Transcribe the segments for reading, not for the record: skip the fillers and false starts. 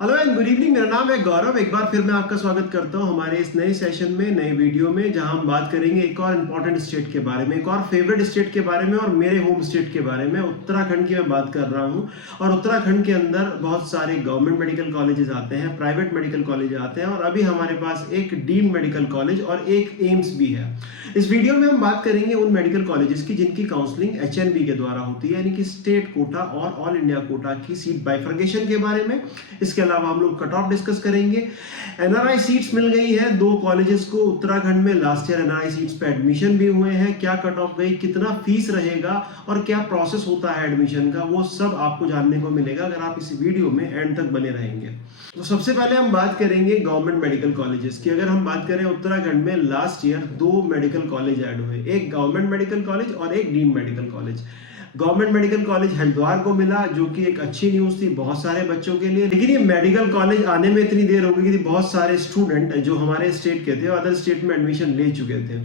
Hello and good evening. मेरा नाम है गौरव। एक बार फिर मैं आपका स्वागत करता हूं हमारे इस नए सेशन में, नए वीडियो में, जहां हम बात करेंगे एक और इम्पॉर्टेंट स्टेट के बारे में, एक और फेवरेट स्टेट के बारे में और मेरे होम स्टेट के बारे में, उत्तराखंड की मैं बात कर रहा हूं। और उत्तराखंड के अंदर बहुत सारे गवर्नमेंट मेडिकल कॉलेजेस आते हैं, प्राइवेट मेडिकल कॉलेज आते हैं और अभी हमारे पास एक डीम्ड मेडिकल कॉलेज और एक एम्स भी है। इस वीडियो में हम बात करेंगे उन मेडिकल कॉलेजेस की जिनकी काउंसलिंग एचएनबी के द्वारा होती है, यानी कि स्टेट कोटा और ऑल इंडिया कोटा की सीट बाइफर्केशन के बारे में। इसके अलावा हम लोग कट ऑफ डिस्कस करेंगे। एनआरआई सीट्स मिल गई है 2 कॉलेजेस को उत्तराखंड में। लास्ट ईयर एनआरआई सीट्स पे एडमिशन भी हुए हैं। क्या कट ऑफ गई, कितना फीस रहेगा और क्या प्रोसेस होता है एडमिशन का, वो सब आपको जानने को मिलेगा अगर आप इस वीडियो में एंड तक बने रहेंगे। तो सबसे पहले हम बात करेंगे गवर्नमेंट मेडिकल कॉलेजेस की। अगर हम बात करें उत्तराखंड में last year 2 medical college add हुए, एक गवर्नमेंट मेडिकल कॉलेज और एक deemed medical college. Government medical college Haridwar को मिला, जो कि एक अच्छी न्यूज थी बहुत सारे बच्चों के लिए। लेकिन ये मेडिकल कॉलेज आने में इतनी देर हो गई कि बहुत सारे स्टूडेंट जो हमारे स्टेट के थे अदर स्टेट में एडमिशन ले चुके थे।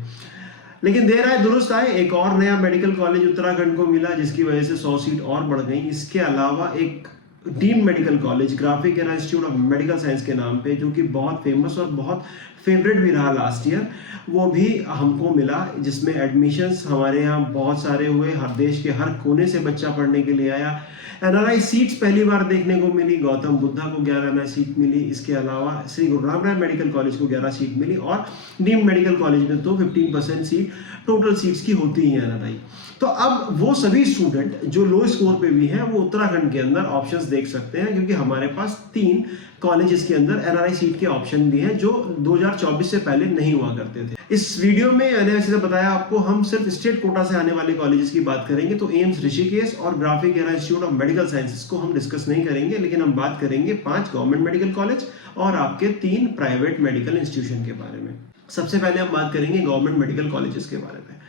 लेकिन देर आए दुरुस्त आए, एक और नया मेडिकल कॉलेज उत्तराखंड को मिला, जिसकी वजह से 100 सीट और बढ़ गई। इसके अलावा एक deemed medical college graphic era institute of medical science के नाम पे, जो कि बहुत फेमस और बहुत फेवरेट भी रहा लास्ट ईयर, वो भी हमको मिला, जिसमें एडमिशंस हमारे यहाँ बहुत सारे हुए। हर देश के हर कोने से बच्चा पढ़ने के लिए आया। एनआरआई सीट्स पहली बार देखने को मिली। गौतम बुद्धा को 11 एनआरआई सीट मिली। इसके अलावा श्री गुरु रामराय मेडिकल कॉलेज को 11 सीट मिली और डीम्ड मेडिकल कॉलेज में तो 15% सीट टोटल सीट्स की होती ही है एनआरआई। तो अब वो सभी स्टूडेंट जो लो स्कोर पे भी हैं वो उत्तराखंड के अंदर ऑप्शंस देख सकते हैं, क्योंकि हमारे पास 3 कॉलेजेस के अंदर एनआरआई सीट के ऑप्शन भी हैं जो 2024 से पहले नहीं हुआ करते थे। इस वीडियो में मैंने वैसे बताया आपको, हम सिर्फ स्टेट कोटा से आने वाले कॉलेजेस की बात करेंगे। तो एम्स ऋषिकेश और graphic era institute of medical sciences को हम डिस्कस नहीं करेंगे, लेकिन हम बात करेंगे 5 गवर्नमेंट मेडिकल कॉलेज और आपके 3 प्राइवेट मेडिकल इंस्टीट्यूशन के बारे में। सबसे पहले हम बात करेंगे गवर्नमेंट मेडिकल कॉलेजेस के बारे में।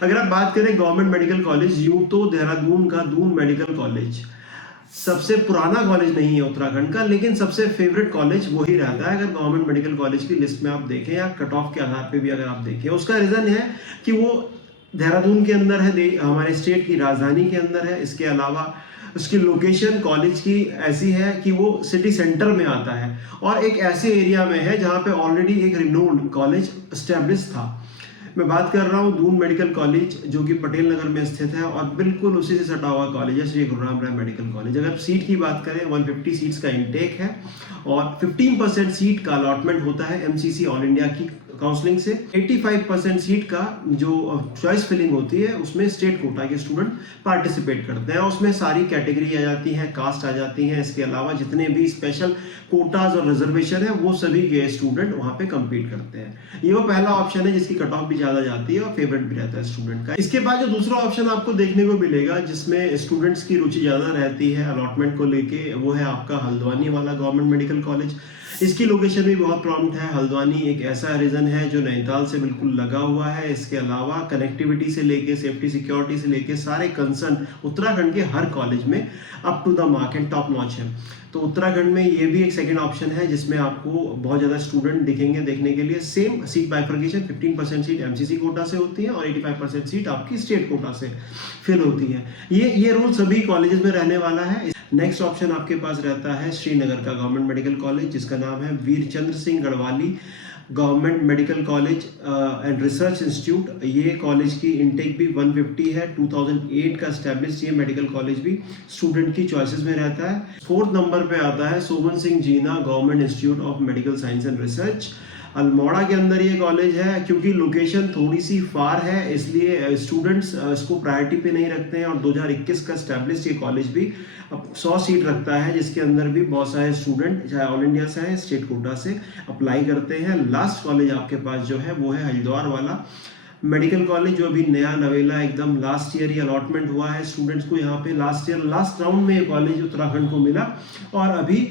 अगर आप बात करें गवर्नमेंट मेडिकल कॉलेज, यूं तो देहरादून का दून मेडिकल कॉलेज सबसे पुराना कॉलेज नहीं है उत्तराखंड का, लेकिन सबसे फेवरेट कॉलेज वही रहता है अगर गवर्नमेंट मेडिकल कॉलेज की लिस्ट में आप देखें या कट ऑफ के आधार पे भी अगर आप देखें। उसका रीजन है कि वो देहरादून के अंदर है, हमारे स्टेट की राजधानी के अंदर है। इसके अलावा उसकी लोकेशन कॉलेज की ऐसी है कि वो सिटी सेंटर में आता है और एक ऐसे एरिया में है जहाँ पे ऑलरेडी एक रिनोन्ड कॉलेज एस्टेब्लिश था। मैं बात कर रहा हूँ दून मेडिकल कॉलेज, जो कि पटेल नगर में स्थित है और बिल्कुल उसी से सटा हुआ कॉलेज है श्री गुरु रामराय मेडिकल कॉलेज। अगर सीट की बात करें 150 सीट्स का इंटेक है और 15% सीट का अलॉटमेंट होता है एमसीसी ऑल इंडिया की काउंसलिंग से। 85% सीट का जो चॉइस फिलिंग होती है उसमें स्टेट कोटा के स्टूडेंट पार्टिसिपेट करते हैं। उसमें सारी कैटेगरी आ जाती है, कास्ट आ जाती है। इसके अलावा जितने भी स्पेशल कोटाज और रिजर्वेशन है वो सभी के स्टूडेंट वहां पे compete करते हैं। ये वो पहला ऑप्शन है जिसकी कट ऑफ भी ज्यादा जाती है और फेवरेट भी रहता है स्टूडेंट का। इसके बाद जो दूसरा ऑप्शन आपको देखने को मिलेगा जिसमें स्टूडेंट्स की रुचि ज्यादा रहती है अलॉटमेंट को लेके, वो है आपका हल्द्वानी वाला गवर्नमेंट मेडिकल कॉलेज। इसकी लोकेशन भी बहुत प्रॉम्प्ट है। हल्द्वानी एक ऐसा रीजन है जो नैनीताल से बिल्कुल लगा हुआ है। इसके अलावा कनेक्टिविटी से लेके सेफ्टी सिक्योरिटी से लेके सारे कंसर्न उत्तराखंड के हर कॉलेज में up to the mark and top notch है। तो उत्तराखंड में ये भी एक सेकंड ऑप्शन है जिसमें आपको बहुत ज़्यादा स्टूडेंट दिखेंगे देखने के लिए। Same seat bifurcation 15% seat MCC quota से होती है और 85% सीट आपकी स्टेट कोटा से फिल होती है। ये रूल सभी कॉलेजेस में रहने वाला है। नेक्स्ट ऑप्शन आपके पास रहता है श्रीनगर का गवर्नमेंट मेडिकल कॉलेज, जिसका नाम है Veerchandra Singh Garhwali government medical college and research institute. ये कॉलेज की इनटेक भी 150 है। 2008 का एस्टेब्लिश ये मेडिकल कॉलेज भी स्टूडेंट की चॉइसेस में रहता है। 4th नंबर पे आता है Soban Singh Jeena government institute of medical science and research. Almora के अंदर ये कॉलेज है। क्योंकि लोकेशन थोड़ी सी फार है इसलिए स्टूडेंट्स इसको प्रायोरिटी पे नहीं रखते हैं और 2021 का एस्टेब्लिश ये कॉलेज भी 100 सीट रखता है, जिसके अंदर भी बहुत सारे स्टूडेंट चाहे ऑल इंडिया से हैं स्टेट कोटा से अप्लाई करते हैं। लास्ट कॉलेज आपके पास जो है वो है हरिद्वार वाला मेडिकल कॉलेज, जो अभी नया नवेला एकदम लास्ट ईयर ही अलॉटमेंट हुआ है स्टूडेंट्स को। यहाँ पे लास्ट ईयर लास्ट राउंड में ये कॉलेज उत्तराखंड को मिला और अभी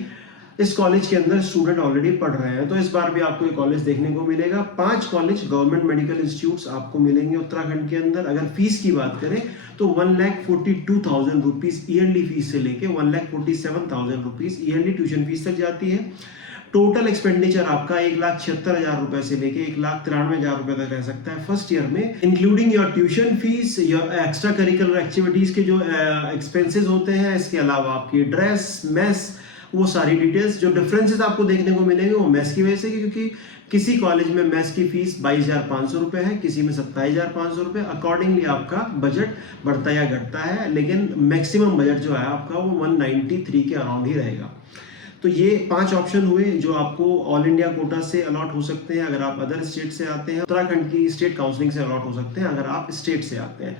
इस कॉलेज के अंदर स्टूडेंट ऑलरेडी पढ़ रहे हैं। तो इस बार भी आपको ये कॉलेज देखने को मिलेगा। 5 कॉलेज गवर्नमेंट मेडिकल इंस्टीट्यूट्स आपको मिलेंगे उत्तराखंड के अंदर। अगर फीस की बात करें तो 1,42,000 रुपीज ईयरली फीस से लेके 1,47,000 रुपीज ईयरली ट्यूशन फीस तक जाती है। टोटल एक्सपेंडिचर आपका 1,76,000 रुपए से लेके 1,93,000 रुपए तक रह सकता है फर्स्ट ईयर में, including your tuition fees, your extra curricular activities के जो एक्सपेंसेस होते हैं। इसके अलावा आपकी ड्रेस, मेस वो सारी डिटेल्स। जो डिफरेंसेस आपको देखने को मिलेंगे वो मेस की वजह से, क्योंकि किसी कॉलेज में मेस की फीस 22,500 रुपये है, किसी में 27,500 रुपये। अकॉर्डिंगली आपका बजट बढ़ता या घटता है, लेकिन मैक्सिमम बजट जो है आपका वो 193 के अराउंड ही रहेगा। तो ये 5 ऑप्शन हुए जो आपको ऑल इंडिया कोटा से अलॉट हो सकते हैं अगर आप अदर स्टेट से आते हैं। उत्तराखंड की स्टेट काउंसलिंग से अलॉट हो सकते हैं अगर आप स्टेट से आते हैं।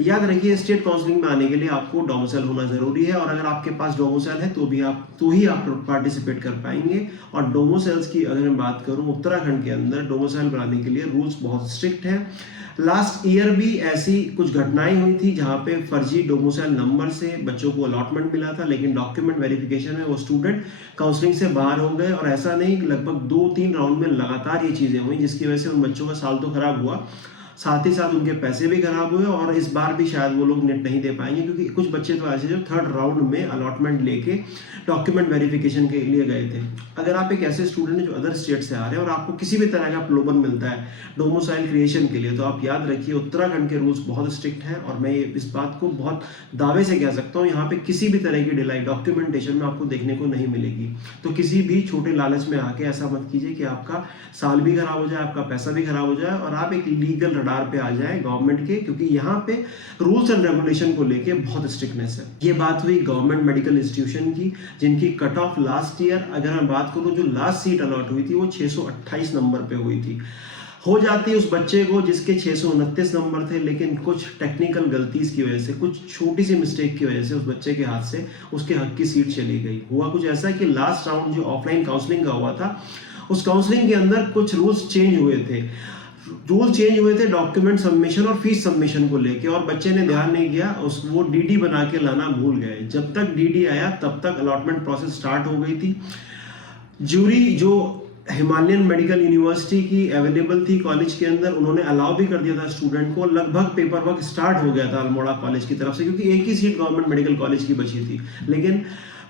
याद रखिए, स्टेट काउंसलिंग में आने के लिए आपको डोमिसाइल होना जरूरी है, और अगर आपके पास डोमिसाइल है तो ही आप पार्टिसिपेट कर पाएंगे। और डोमिसाइल्स की अगर मैं बात करूं, उत्तराखंड के अंदर डोमिसाइल बनाने के लिए रूल्स बहुत स्ट्रिक्ट हैं। लास्ट ईयर भी ऐसी कुछ घटनाएं हुई थी जहां पे फर्जी डोमिसाइल नंबर से बच्चों को अलॉटमेंट मिला था, लेकिन डॉक्यूमेंट वेरिफिकेशन में वो स्टूडेंट काउंसलिंग से बाहर हो गए। और ऐसा नहीं, लगभग 2-3 राउंड में लगातार ये चीजें हुई, जिसकी वजह से उन बच्चों का साल तो खराब हुआ, साथ ही साथ उनके पैसे भी खराब हुए, और इस बार भी शायद वो लोग नेट नहीं दे पाएंगे, क्योंकि कुछ बच्चे तो ऐसे जो 3rd राउंड में अलॉटमेंट लेके डॉक्यूमेंट वेरिफिकेशन के लिए गए थे। अगर आप एक ऐसे स्टूडेंट हैं जो अदर स्टेट से आ रहे हैं और आपको किसी भी तरह का प्रलोभन मिलता है डोमिसाइल क्रिएशन के लिए, तो आप याद रखिए उत्तराखंड के रूल्स बहुत स्ट्रिक्ट हैं, और मैं इस बात को बहुत दावे से कह सकता हूँ, यहाँ पे किसी भी तरह की ढिलाई डॉक्यूमेंटेशन में आपको देखने को नहीं मिलेगी। तो किसी भी छोटे लालच में आके ऐसा मत कीजिए कि आपका साल भी खराब हो जाए, आपका पैसा भी खराब हो जाए, और आप एक लीगल रडार पे आ जाए गवर्नमेंट के, क्योंकि यहाँ पे रूल्स एंड रेगुलेशन को लेके बहुत स्ट्रिक्टनेस है। ये बात हुई गवर्नमेंट मेडिकल इंस्टीट्यूशन की, जिनकी कट ऑफ लास्ट ईयर अगर मैं बात करूँ, जो लास्ट सीट अलॉट हुई थी वो 628 नंबर पे हुई थी। हो जाती उस बच्चे को जिसके 629 नंबर थे, लेकिन कुछ टेक्निकल गलतीज की वजह से, कुछ छोटी सी मिस्टेक की वजह से उस बच्चे के हाथ से उसके हक की सीट चली गई। हुआ कुछ ऐसा कि लास्ट राउंड जो ऑफलाइन काउंसलिंग का हुआ था, उस काउंसलिंग के अंदर कुछ रूल्स चेंज हुए थे डॉक्यूमेंट सबमिशन और फीस सबमिशन को लेके, और बच्चे ने ध्यान नहीं किया, वो डीडी बना के लाना भूल गए। जब तक डीडी आया तब तक अलॉटमेंट प्रोसेस स्टार्ट हो गई थी। ज्यूरी जो हिमालयन मेडिकल यूनिवर्सिटी की अवेलेबल थी कॉलेज के अंदर, उन्होंने अलाउ भी कर दिया था स्टूडेंट को। लगभग पेपर वर्क स्टार्ट हो गया था अल्मोड़ा कॉलेज की तरफ से, क्योंकि एक ही सीट गवर्नमेंट मेडिकल कॉलेज की बची थी, लेकिन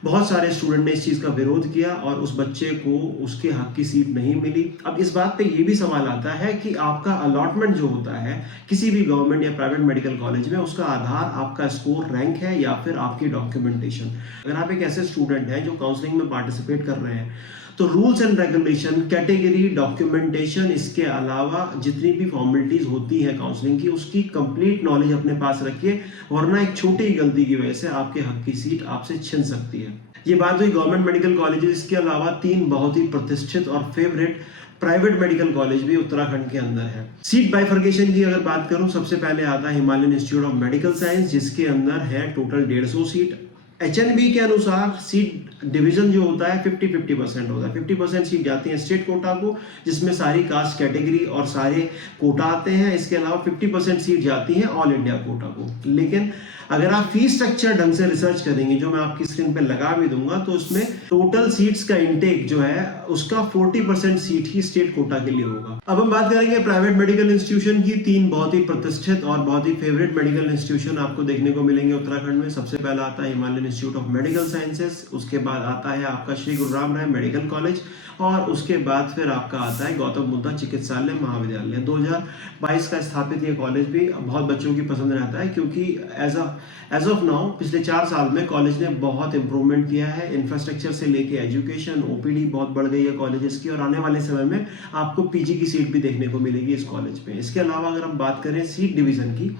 बहुत सारे स्टूडेंट ने इस चीज का विरोध किया और उस बच्चे को उसके हक की सीट नहीं मिली। अब इस बात पे ये भी सवाल आता है कि आपका अलॉटमेंट जो होता है किसी भी गवर्नमेंट या प्राइवेट मेडिकल कॉलेज में, उसका आधार आपका स्कोर, रैंक है या फिर आपकी डॉक्यूमेंटेशन। अगर आप एक ऐसे स्टूडेंट हैं जो काउंसलिंग में पार्टिसिपेट कर रहे हैं, तो rules and regulation, category, documentation, इसके अलावा जितनी भी फॉर्मेलिटीज होती है काउंसलिंग की, उसकी कंप्लीट नॉलेज अपने पास रखिए, वरना एक छोटी गलती की वजह से आपके हक की सीट आपसे छिन सकती है। ये बात हुई गवर्नमेंट मेडिकल कॉलेजेस। इसके अलावा 3 बहुत ही प्रतिष्ठित और फेवरेट प्राइवेट मेडिकल कॉलेज भी उत्तराखंड के अंदर है। सीट बाइफर्केशन की अगर बात करूं, सबसे पहले आता है Himalayan institute of medical science, जिसके अंदर है टोटल 150 सीट। एचएनबी के अनुसार सीट डिवीजन जो होता है 50-50% होता है। 50% सीट जाती है स्टेट कोटा को, जिसमें सारी कास्ट कैटेगरी और सारे कोटा आते हैं। इसके अलावा 50% सीट जाती है ऑल इंडिया कोटा को। लेकिन अगर आप फीस स्ट्रक्चर ढंग से रिसर्च करेंगे, जो मैं आपकी स्क्रीन पे लगा भी दूंगा, तो उसमें टोटल सीट्स का इंटेक जो है उसका 40% सीट ही स्टेट कोटा के लिए होगा। अब हम बात करेंगे प्राइवेट मेडिकल इंस्टीट्यूशन की। 3 बहुत ही प्रतिष्ठित और बहुत ही फेवरेट मेडिकल इंस्टीट्यूशन आपको देखने को मिलेंगे उत्तराखंड में। सबसे पहला आता है Himalayan institute of medical sciences, उसके बाद आता है आपका श्री गुरु राम राय मेडिकल कॉलेज, और उसके बाद फिर आपका आता है गौतम बुद्धा चिकित्सालय महाविद्यालय। 2022 का स्थापित ये कॉलेज भी बहुत बच्चों की पसंद रहता है, क्योंकि एज ऑफ नाउ पिछले 4 साल में कॉलेज ने बहुत इंप्रूवमेंट किया है। इंफ्रास्ट्रक्चर से लेके एजुकेशन, ओपीडी बहुत बढ़ गई है कॉलेजेस की, और आने वाले समय में आपको पीजी की सीट भी देखने को मिलेगी इस कॉलेज पे। इसके अलावा अगर हम बात करें सीट डिवीजन की,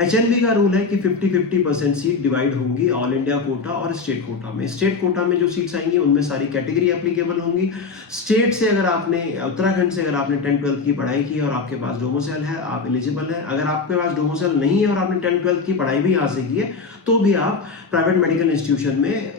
एचएनबी का रूल है कि 50-50% सीट डिवाइड होंगी ऑल इंडिया कोटा और स्टेट कोटा में। स्टेट कोटा में जो सीट्स आएंगी उनमें सारी कैटेगरी एप्लीकेबल होंगी। स्टेट से अगर आपने, उत्तराखंड से अगर आपने 10th-12th की पढ़ाई की और आपके पास डोमिसाइल है, आप एलिजिबल हैं। अगर आपके पास डोमिसाइल नहीं है और आपने 10th-12th की पढ़ाई भी यहाँ से की है, तो भी आप प्राइवेट मेडिकल इंस्टीट्यूशन में